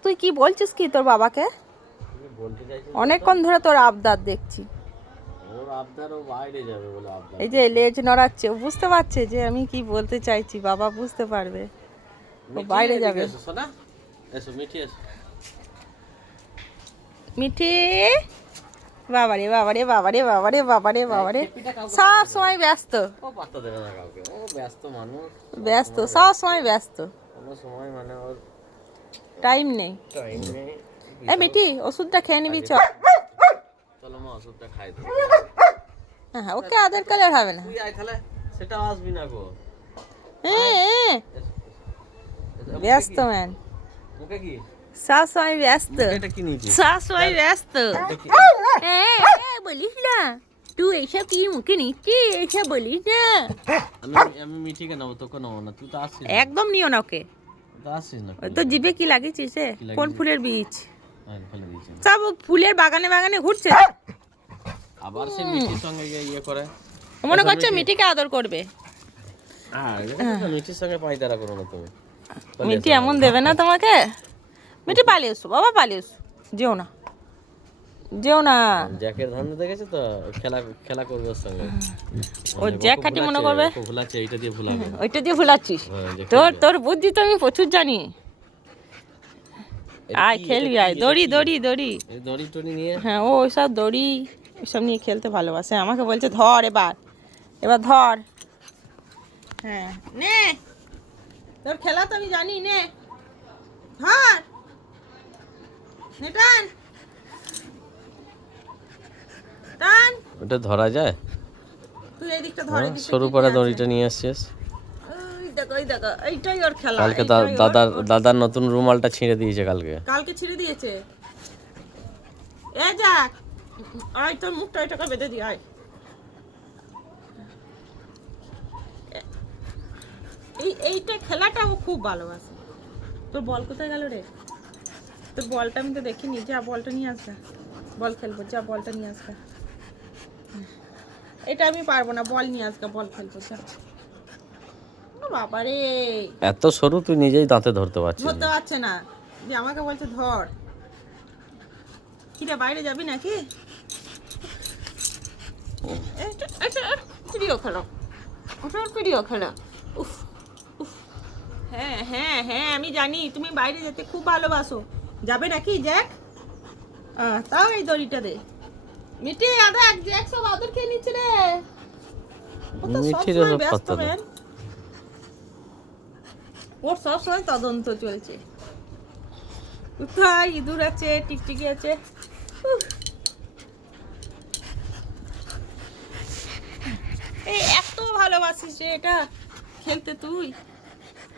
তুই কি বলছিস কি তোর বাবাকে? অনেকক্ষণ ধরে তোর আবদার দেখছি। এই যে লেজ নড়াচ্ছে, ও বুঝতে পারছে যে আমি কি বলতে চাইছি, বাবা বুঝতে পারবে, ও বাইরে যাবে। মিঠি, বাবারে বাবারে বাবারে বাবারে বাবারে বাবারে, সব সময় ব্যস্ত, ব্যস্ত সব সময় ব্যস্ত, টাইম নেই। এই মিঠি, ওষুধটা খেয়ে নিবি চ। চলো মা ওষুধটা খাই দেবো। হ্যাঁ, ওকে আদর করলে হবে না। তুই আয় তাহলে, সেটা আসবি না গো। ব্যস্ত ম্যান, মুখে কি? সব সময় ব্যস্ত, এটা কি নিবি? সব সময় ব্যস্ত। বলিস না তুই এইসব কি মুখে নিচ্ছি, এইসব বলিস না। আমি মিঠিকে নেবো, তোকে নেবো না, তুই তো আসছিস। একদম নিও না ওকে, তো আসছিস না। ওই তো জিভে কি লাগিয়েছিস? কোন ফুলের বীজ? ফেলে দিয়েছি। সব ফুলের বাগানে বাগানে ঘুরছে। আবার সে মিঠির সঙ্গে ইয়ে করে, মনে করছে মিঠিকে আদর করবে। মিঠির সঙ্গে পায়তারা করো না তুমি। মিঠি এমন দেবে না তোমাকে। মিঠি পালিয়ে এসো বাবা, পালিয়ে এসো, যেও না, যেও না। জ্যাকের ধান্দা দেখেছে তো, খেলা করবে ওর সঙ্গে। ও জ্যাক খাটি মনে করবে, ভুলাচ্ছে, এইটা দিয়ে ভুলাবে। ওইটা দিয়ে ভুলাচ্ছিস? তোর বুদ্ধি তো আমি প্রচুর জানি। আয় খেলবি, আয়, দড়ি দড়ি দড়ি দড়ি টড়ি নিয়ে। হ্যাঁ, ও ওইসব দড়ি ওইসব নিয়ে খেলতে ভালোবাসে। আমাকে বলছে ধর, এবার ধর। হ্যাঁ নে, তোর খেলা তো আমি জানি, নে ধর, নে টান টান। ওটা ধরা যায়? তুই এই দিকটা ধর, সরু পাড়া দড়িটা নিয়ে আসছিস। ওই দেখো, ওই দেখো, এইটাই ওর খেলা। কালকে দাদার নতুন রুমালটা ছিঁড়ে দিয়েছে। কালকে ছিঁড়ে দিয়েছে। এ যাক, আয় তোর মুখটা এটাকে বেঁধে দি, আয়। এইটা খেলাটা ও খুব ভালোবাসে। তোর বল কোথায় গেল রে? তোর বলটা আমি তো দেখিনি। যা বলটা নিয়ে আসবে, বল খেলবো, যা বলটা নিয়ে আসবে। এটা আমি পারবো না, বল নিয়ে আসবে, বল খেলবো যা। বাবারে, এত সরু তুই নিজেই দাঁতে ধরতে পারছিস না, যে আমাকে বলছে ধর। কিরে বাইরে যাবি নাকি? প্রিয় খেলো, ওটার প্রিয় খেলা। উফ উফ, হ্যাঁ হ্যাঁ হ্যাঁ, আমি জানি তুমি বাইরে যেতে খুব ভালোবাসো। যাবে নাকি জ্যাক? তাও এই দড়িটা দে। মিঠি, আদা জ্যাক সব আদর খেয়ে নিচ্ছে রে। ও তো সবসময় ব্যস্ত ম্যান, ওর সবসময় তদন্ত চলছে। কোথায় ইঁদুর আছে, টিকটিকি আছে। এই এত ভালোবাসিস এটা খেলতে তুই?